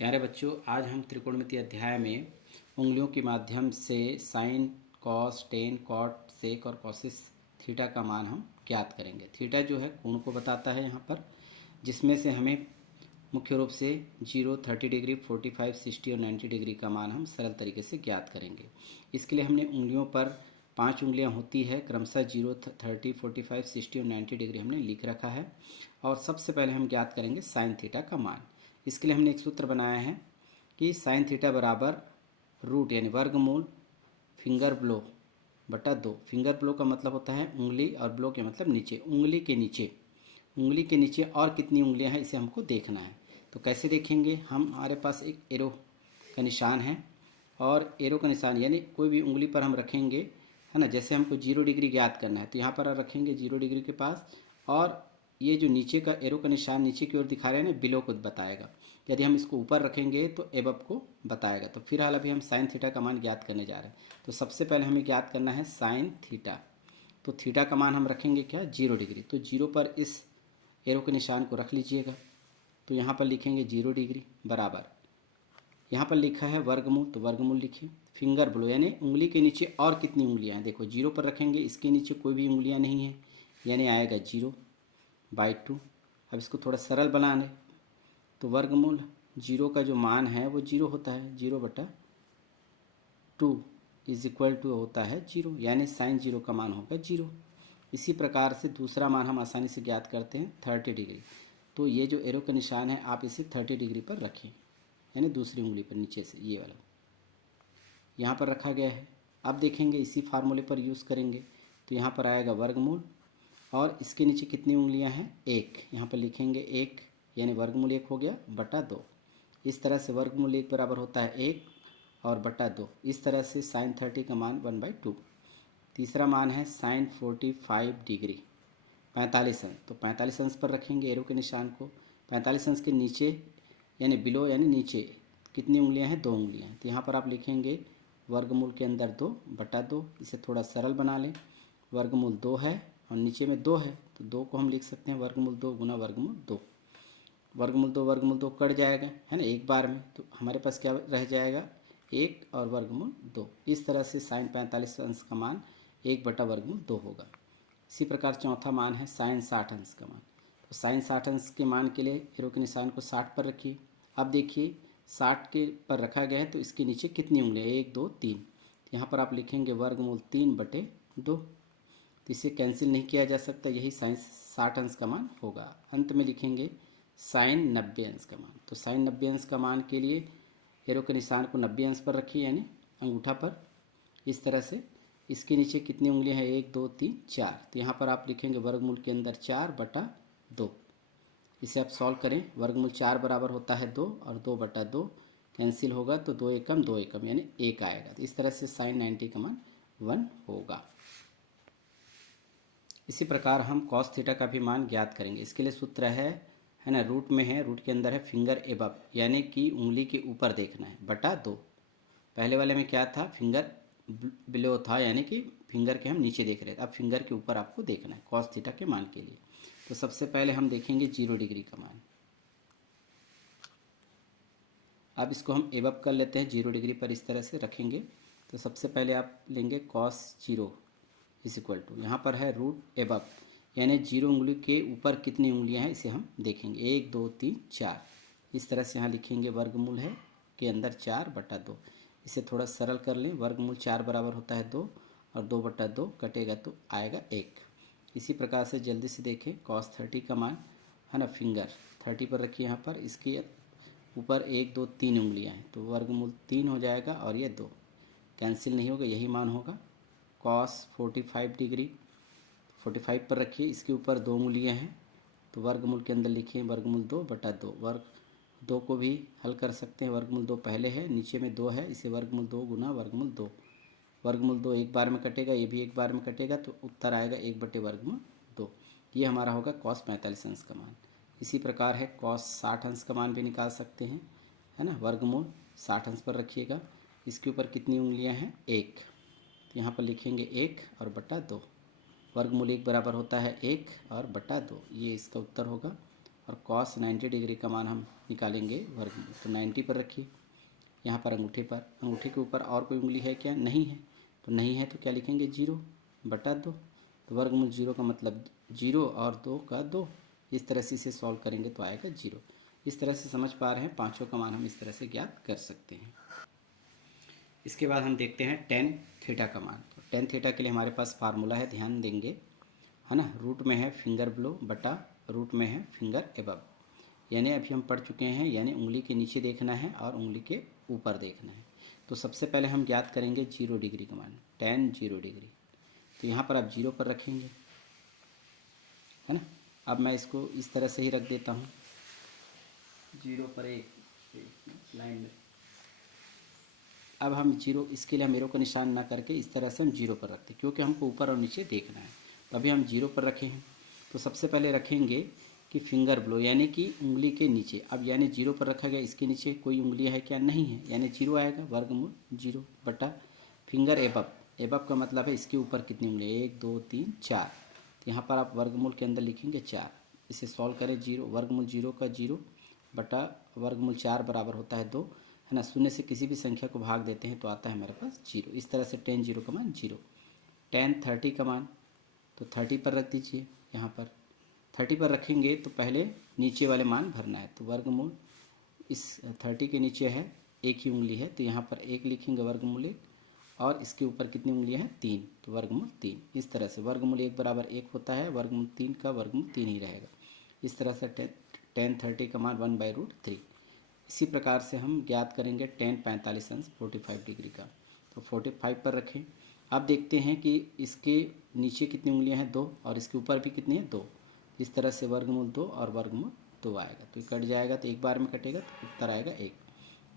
प्यारे बच्चों, आज हम त्रिकोणमितीय अध्याय में उंगलियों के माध्यम से साइन, कॉस, टेन, कॉट, सेक और कॉसिस थीटा का मान हम ज्ञात करेंगे। थीटा जो है कोण को बताता है यहाँ पर, जिसमें से हमें मुख्य रूप से 0, 30 डिग्री, 45, 60 और 90 डिग्री का मान हम सरल तरीके से ज्ञात करेंगे। इसके लिए हमने उंगलियों पर 5 उंगलियाँ होती है, क्रमशः 0, 30, 45, 60 और 90 डिग्री हमने लिख रखा है। और सबसे पहले हम ज्ञात करेंगे साइन थीटा का मान। इसके लिए हमने एक सूत्र बनाया है कि साइन थीटा बराबर रूट यानी वर्गमूल फिंगर ब्लो बटा 2। फिंगर ब्लो का मतलब होता है उंगली और ब्लो के मतलब नीचे, उंगली के नीचे और कितनी उंगलियां हैं इसे हमको देखना है। तो कैसे देखेंगे? हमारे पास एक एरो का निशान है और एरो का निशान यानी कोई भी उंगली पर हम रखेंगे, है ना। जैसे हमको 0 डिग्री ज्ञात करना है तो यहाँ पर रखेंगे 0 डिग्री के पास, और ये जो नीचे का एरो का निशान नीचे की ओर दिखा रहे हैं ना, बिलो को बताएगा। यदि हम इसको ऊपर रखेंगे तो एबव को बताएगा। तो फिलहाल अभी हम साइन थीटा का मान ज्ञात करने जा रहे हैं। तो सबसे पहले हमें ज्ञात करना है साइन थीटा। तो थीटा का मान हम रखेंगे क्या? 0 डिग्री। तो 0 पर इस एरो के निशान को रख लीजिएगा। तो यहाँ पर लिखेंगे 0 डिग्री बराबर, यहाँ पर लिखा है वर्गमूल, तो वर्गमूल लिखिए। फिंगर ब्लो यानी उंगली के नीचे और कितनी उंगलियाँ हैं। देखो 0 पर रखेंगे, इसके नीचे कोई भी उंगलियाँ नहीं हैं, यानी आएगा 0/2। अब इसको थोड़ा सरल बना लें तो वर्गमूल 0 का जो मान है वो 0 होता है, 0/2 इज इक्वल टू होता है 0, यानी साइन 0 का मान होगा 0। इसी प्रकार से दूसरा मान हम आसानी से ज्ञात करते हैं 30 डिग्री। तो ये जो एरो का निशान है आप इसे 30 डिग्री पर रखें, यानी दूसरी उंगली पर नीचे से, ये वाला यहाँ पर रखा गया है। अब देखेंगे इसी फार्मूले पर यूज़ करेंगे तो यहाँ पर आएगा वर्गमूल, और इसके नीचे कितनी उंगलियाँ हैं? 1। यहाँ पर लिखेंगे 1, यानी वर्गमूल 1 हो गया बटा 2। इस तरह से वर्गमूल 1 बराबर होता है 1 और बटा 2। इस तरह से साइन 30 का मान 1/2। तीसरा मान है साइन 45 डिग्री, 45 अंश। तो 45 अंश पर रखेंगे एरो के निशान को। 45 अंश के नीचे यानी बिलो यानी नीचे कितनी उंगलियां हैं? 2 उंगलियां हैं। तो यहाँ पर आप लिखेंगे वर्गमूल के अंदर 2/2। इसे थोड़ा सरल बना लें। वर्गमूल 2 है और नीचे में 2 है, तो 2 को हम लिख सकते हैं वर्गमूल 2 गुना वर्गमूल 2। वर्गमूल 2 कट जाएगा, है ना, एक बार में। तो हमारे पास क्या रह जाएगा? 1 और वर्गमूल 2। इस तरह से साइन 45 अंश का मान 1/वर्गमूल 2 होगा। इसी प्रकार चौथा मान है साइन 60 अंश का मान। तो साइन 60 अंश के मान के लिए एरो के निशान को 60 पर रखिए। अब देखिए 60 के पर रखा गया है तो इसके नीचे कितनी उंगलियाँ? 1, 2, 3। तो यहाँ पर आप लिखेंगे वर्गमूल 3/2। तो इसे कैंसिल नहीं किया जा सकता, यही साइन 60 अंश का मान होगा। अंत में लिखेंगे साइन 90 अंश का मान। तो साइन 90 अंश का मान के लिए एरो के निशान को 90 अंश पर रखिए, यानी अंगूठा पर। इस तरह से इसके नीचे कितनी उंगलियां हैं? 1, 2, 3, 4। तो यहाँ पर आप लिखेंगे वर्गमूल के अंदर 4/2। इसे आप सॉल्व करें। वर्गमूल 4 बराबर होता है 2 और 2/2 कैंसिल होगा तो 2 एकम 2 एकम यानी 1 आएगा। तो इस तरह से साइन 90 का मान 1 होगा। इसी प्रकार हम कॉस थीटा का भी मान ज्ञात करेंगे। इसके लिए सूत्र है ना, रूट में है, रूट के अंदर है फिंगर एबव, यानी कि उंगली के ऊपर देखना है, बटा 2। पहले वाले में क्या था? फिंगर बिलो था, यानी कि फिंगर के हम नीचे देख रहे थे। अब फिंगर के ऊपर आपको देखना है कॉस थीटा के मान के लिए। तो सबसे पहले हम देखेंगे 0 डिग्री का मान। अब इसको हम एबव कर लेते हैं, 0 डिग्री पर इस तरह से रखेंगे। तो सबसे पहले आप लेंगे cos 0 इज इक्वल टू, यहाँ पर है रूट एबव, यानी 0 उंगली के ऊपर कितनी उंगलियां हैं इसे हम देखेंगे। 1, 2, 3, 4। इस तरह से यहाँ लिखेंगे वर्गमूल है के अंदर 4/2। इसे थोड़ा सरल कर लें। वर्गमूल 4 बराबर होता है 2 और 2/2 कटेगा तो आएगा 1। इसी प्रकार से जल्दी से देखें cos 30 का मान, है ना, फिंगर 30 पर रखिए। यहाँ पर इसके ऊपर 1, 2, 3 उंगलियां हैं तो वर्गमूल 3 हो जाएगा और ये 2 कैंसिल नहीं होगा, यही मान होगा। cos 45 डिग्री 45 पर रखिए, इसके ऊपर 2 उंगलियां हैं तो वर्गमूल के अंदर लिखिए वर्गमूल 2/2। वर्ग 2 को भी हल कर सकते हैं। वर्गमूल 2 पहले है, नीचे में 2 है, इसे वर्गमूल 2 गुना वर्गमूल 2। वर्गमूल 2 एक बार में कटेगा, ये भी एक बार में कटेगा, तो उत्तर आएगा 1/वर्गमूल 2। ये हमारा होगा cos 45 अंश का मान। इसी प्रकार है cos 60 अंश का मान भी निकाल सकते हैं, है ना। वर्गमूल 60 अंश पर रखिएगा, इसके ऊपर कितनी उंगलियां हैं? 1। तो यहाँ पर लिखेंगे 1 और बटा 2। वर्गमूल 1 बराबर होता है 1 और बटा 2, ये इसका उत्तर होगा। और cos 90 डिग्री का मान हम निकालेंगे वर्गमूल। तो 90 पर रखिए, यहाँ पर अंगूठे पर, अंगूठे के ऊपर और कोई उंगली है क्या? नहीं है। तो नहीं है तो क्या लिखेंगे? 0/2। तो वर्गमूल 0 का मतलब 0 और 2 का 2। इस तरह से इसे सॉल्व करेंगे तो आएगा 0। इस तरह से समझ पा रहे हैं, पाँचों का मान हम इस तरह से ज्ञात कर सकते हैं। इसके बाद हम देखते हैं tan थीटा का मान। तो tan थीटा के लिए हमारे पास फार्मूला है, ध्यान देंगे, है ना। रूट में है फिंगर बिलो बटा रूट में है फिंगर एबव। यानी अभी हम पढ़ चुके हैं, यानी उंगली के नीचे देखना है और उंगली के ऊपर देखना है। तो सबसे पहले हम ज्ञात करेंगे 0 डिग्री का मान, tan 0 डिग्री। तो यहाँ पर आप 0 पर रखेंगे, है ना। अब मैं इसको इस तरह से ही रख देता हूँ, 0 पर एक लाइन में। अब हम 0, इसके लिए हम एरो का निशान ना करके इस तरह से हम 0 पर रखते हैं, क्योंकि हमको ऊपर और नीचे देखना है। तो अभी हम 0 पर रखे हैं। तो सबसे पहले रखेंगे कि फिंगर बिलो, यानी कि उंगली के नीचे। अब यानी 0 पर रखा गया, इसके नीचे कोई उंगलियां है क्या? नहीं है, यानी 0 आएगा। वर्गमूल 0 बटा फिंगर एबव। एबव का मतलब है इसके ऊपर कितनी उंगली? 1 2 3 4। तो यहाँ पर आप वर्गमूल के अंदर लिखेंगे 4। इसे सॉल्व करें, 0 वर्गमूल 0 का 0 बटा वर्गमूल 4 बराबर होता है 2, है ना। शून्य से किसी भी संख्या को भाग देते हैं तो आता है हमारे पास 0। इस तरह से tan 0 का मान 0। tan 30 का मान, तो 30 पर रख दीजिए। यहाँ पर 30 पर रखेंगे तो पहले नीचे वाले मान भरना है। तो वर्गमूल इस 30 के नीचे है, एक ही उंगली है, तो यहाँ पर 1 लिखेंगे वर्गमूल 1, और इसके ऊपर कितनी उंगलियां हैं? 3, तो वर्गमूल 3। इस तरह से वर्गमूल 1 बराबर 1 होता है, वर्गमूल 3 का वर्गमूल 3 ही रहेगा। इस तरह से tan 30 का मान 1/√3। इसी प्रकार से हम ज्ञात करेंगे tan 45 अंश 45 डिग्री का। तो 45 पर रखें। अब देखते हैं कि इसके नीचे कितनी उंगलियां हैं? 2, और इसके ऊपर भी कितनी है? 2। इस तरह से वर्गमूल 2 और वर्गमूल 2 आएगा। तो ये कट जाएगा, तो एक बार में कटेगा, तो उत्तर आएगा 1।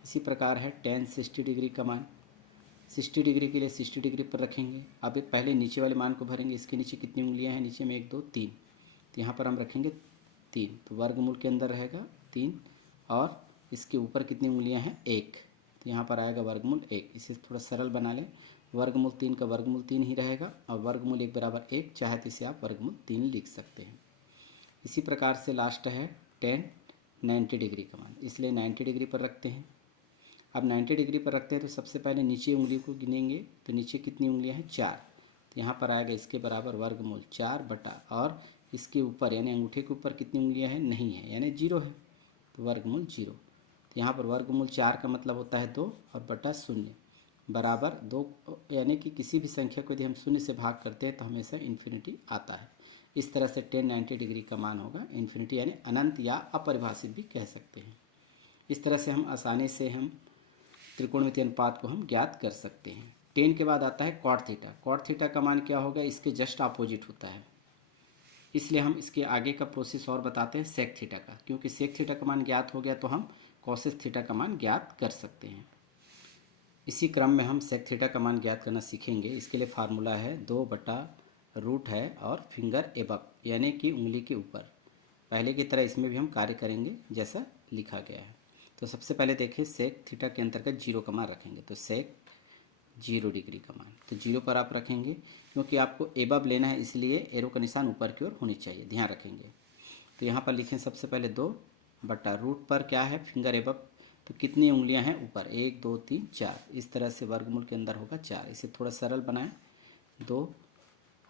इसी प्रकार है tan 60 डिग्री का मान। 60 डिग्री के लिए 60 डिग्री पर रखेंगे। अब पहले नीचे वाले मान को भरेंगे। इसके नीचे कितनी उंगलियां हैं? नीचे में 1 2 3। तो यहाँ पर हम रखेंगे 3, तो वर्गमूल के अंदर रहेगा 3, और इसके ऊपर कितनी उंगलियां हैं? 1। तो यहाँ पर आएगा वर्गमूल 1। इसे थोड़ा सरल बना लें, वर्गमूल 3 का वर्गमूल 3 ही रहेगा, और वर्गमूल 1 बराबर 1, चाहे तो इसे आप वर्गमूल 3 लिख सकते हैं। इसी प्रकार से लास्ट है tan 90 डिग्री का मान, इसलिए 90 डिग्री पर रखते हैं। अब 90 डिग्री पर रखते हैं तो सबसे पहले नीचे उंगली को गिनेंगे, तो नीचे कितनी उंगलियां हैं? 4। तो यहाँ पर आएगा इसके बराबर वर्गमूल 4 बटा, और इसके ऊपर यानी अंगूठे के ऊपर कितनी उंगलियां हैं? नहीं है, यानी 0 है, तो वर्गमूल 0। तो यहाँ पर वर्गमूल 4 का मतलब होता है 2, और बटा 0 बराबर 2, यानी कि किसी भी संख्या को यदि हम 0 से भाग करते हैं तो हमेशा इन्फिनिटी आता है। इस तरह से tan 90 डिग्री का मान होगा इन्फिनिटी, यानी अनंत या अपरिभाषित भी कह सकते हैं। इस तरह से हम आसानी से हम त्रिकोणमितीय अनुपात को हम ज्ञात कर सकते हैं। tan के बाद आता है cot थीटा। cot थीटा का मान क्या होगा? इसके जस्ट अपोजिट होता है, इसलिए हम इसके आगे का प्रोसेस और बताते हैं sec थीटा का, क्योंकि sec थीटा का मान ज्ञात हो गया तो हम cosec थीटा का मान ज्ञात कर सकते हैं। इसी क्रम में हम sec थीटा का मान ज्ञात करना सीखेंगे। इसके लिए फार्मूला है 2/रूट है और फिंगर एबव, यानी कि उंगली के ऊपर। पहले की तरह इसमें भी हम कार्य करेंगे जैसा लिखा गया है। तो सबसे पहले देखिए sec थीटा के अंतर्गत 0 का मान रखेंगे, तो sec 0 डिग्री का मान, तो 0 पर आप रखेंगे, क्योंकि आपको एबव लेना है, इसलिए एरो का निशान ऊपर की ओर होनी चाहिए, ध्यान रखेंगे। तो यहाँ पर लिखें सबसे पहले 2/रूट पर क्या है? फिंगर एबव, तो कितनी उंगलियां हैं ऊपर? 1 2 3 4। इस तरह से वर्गमूल के अंदर होगा 4। इसे थोड़ा सरल बनाएं, 2,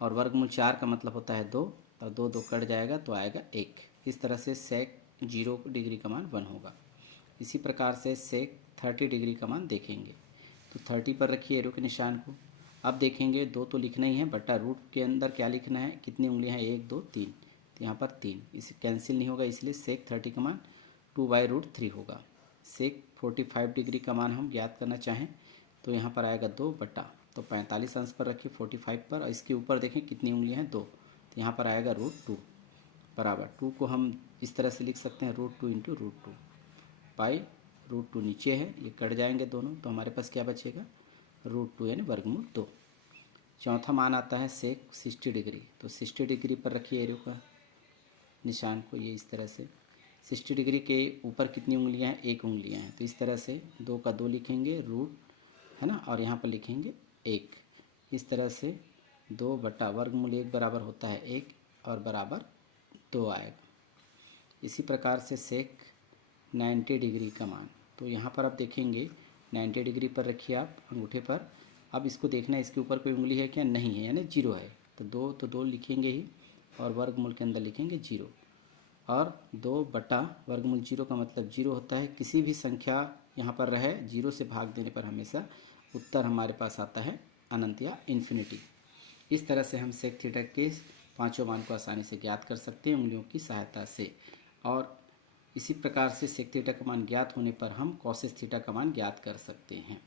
और वर्गमूल 4 का मतलब होता है 2, और 2 2 कट जाएगा तो आएगा 1। इस तरह से sec 0 डिग्री का मान 1 होगा। इसी प्रकार से sec 30 डिग्री का मान देखेंगे, तो 30 पर रखिए एरो के निशान को। अब देखेंगे 2 तो लिखना ही है, बटा रूट के अंदर क्या लिखना है? कितनी उंगलियां हैं? 1 2 3, तो यहाँ पर 3, इसे कैंसिल नहीं होगा, इसलिए sec 30 का मान 2/√3 होगा। sec 45 डिग्री का मान हम ज्ञात करना चाहें तो यहाँ पर आएगा 2 बटा, तो 45 अंश पर रखिए 45 पर, और इसके ऊपर देखें कितनी उंगलियां हैं? 2, तो यहाँ पर आएगा √2 बराबर 2 को हम इस तरह से लिख सकते हैं √2 × √2 पाई। √2 नीचे है, ये कट जाएंगे दोनों, तो हमारे पास क्या बचेगा? √2 यानी वर्गमूल 2। चौथा मान आता है sec 60 डिग्री, तो 60 डिग्री पर रखिए एरो का निशान को, ये इस तरह से। 60 डिग्री के ऊपर कितनी उंगलियां हैं? 1 उंगलियां हैं, तो इस तरह से 2 का 2 लिखेंगे रूट, है ना, और यहाँ पर लिखेंगे 1। इस तरह से 2 बटा वर्गमूल 1 बराबर होता है 1, और बराबर 2 आएगा। इसी प्रकार से सेक 90 डिग्री का मान, तो यहाँ पर आप देखेंगे 90 डिग्री पर रखिए आप अंगूठे पर। अब इसको देखना है इसके ऊपर कोई उंगली है क्या, नहीं है, यानी जीरो है। तो दो लिखेंगे ही और वर्गमूल के अंदर लिखेंगे जीरो। और 2/वर्गमूल जीरो का मतलब जीरो होता है। किसी भी संख्या यहाँ पर रहे, जीरो से भाग देने पर हमेशा उत्तर हमारे पास आता है अनंत या इन्फिनिटी। इस तरह से हम सेक थीटा के पांचों मान को आसानी से ज्ञात कर सकते हैं उंगलियों की सहायता से। और इसी प्रकार से सेक थीटा का मान ज्ञात होने पर हम कॉसेस थीटा का मान ज्ञात कर सकते हैं।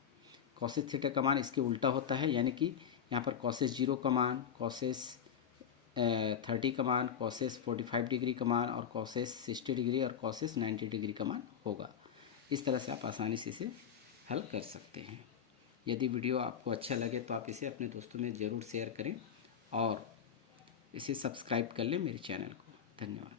कॉसेस थीटा का मान इसके उल्टा होता है, यानी कि यहाँ पर कॉसेस 0 का मान, कॉसेस 30 का मान, कॉसेस 45 डिग्री का मान और कॉसेस 60 डिग्री और कॉसेस 90 डिग्री का मान होगा। इस तरह से आप आसानी से इसे हल कर सकते हैं। यदि वीडियो आपको अच्छा लगे तो आप इसे अपने दोस्तों में ज़रूर शेयर करें और इसे सब्सक्राइब कर लें मेरे चैनल को। धन्यवाद।